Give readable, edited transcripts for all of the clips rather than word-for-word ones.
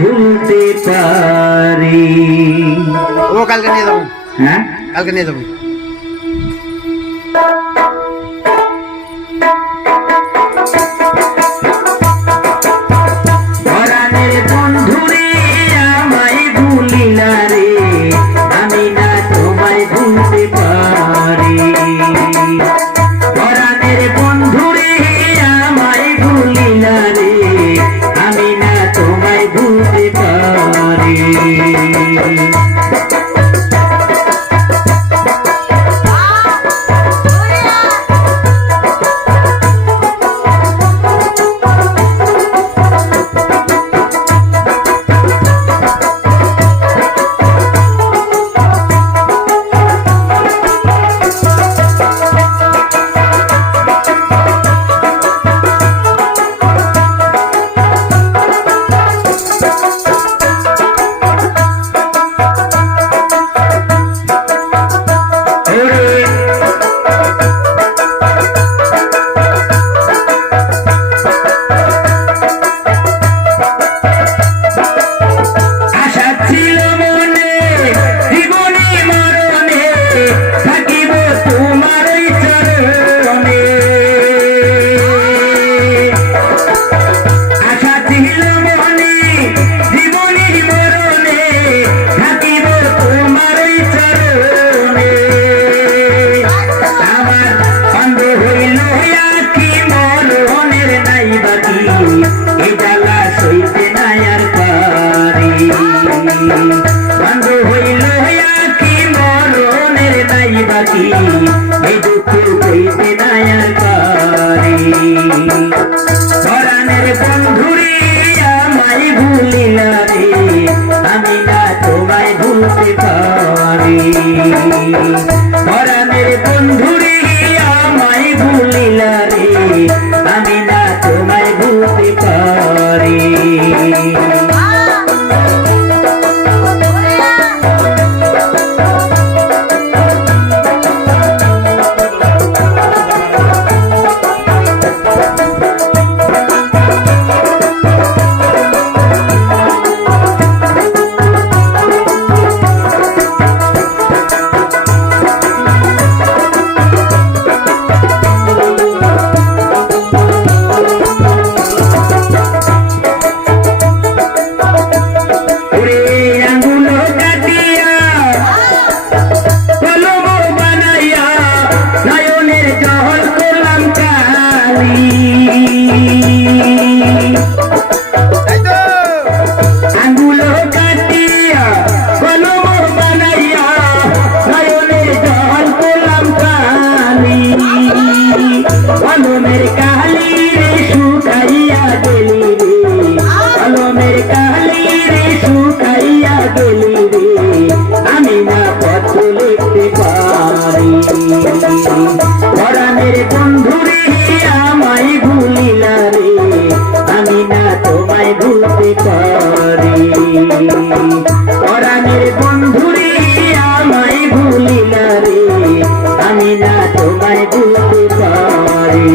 ভুলতে পারি। ও কালকে নিয়ে যাবো। হ্যাঁ কালকে নিয়ে যাবো। পরাণের বন্ধুরে আমায় ভুলিলা রে, আমি না তোমায় ভুলতে পারি। পরাণের বন্ধুরে আমায় ভুলিলা রে, আমি না তোমায় ভুলতে পারি। বন্ধ হইল কি মরণের নাই বাকি, এই দুঃখ হইতে নাই আর পারি। পরাণের বন্ধুরে আমায় ভুলিলা রে, আমি না তোমায় ভুলতে পারি। পরাণের বন্ধুরে আমায় ভুলিলা রে, আমি না তোমায় ভুলতে পারি। পরাণের বন্ধুরে আমায় ভুলিলা রে, আমি না তোমায় ভুলতে পারি। পরাণের বন্ধুরে আমায় ভুলিলা রে, আমি না তোমায় ভুলতে পারি।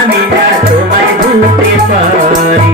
আমি আর তোমায় ভুলতে পারি।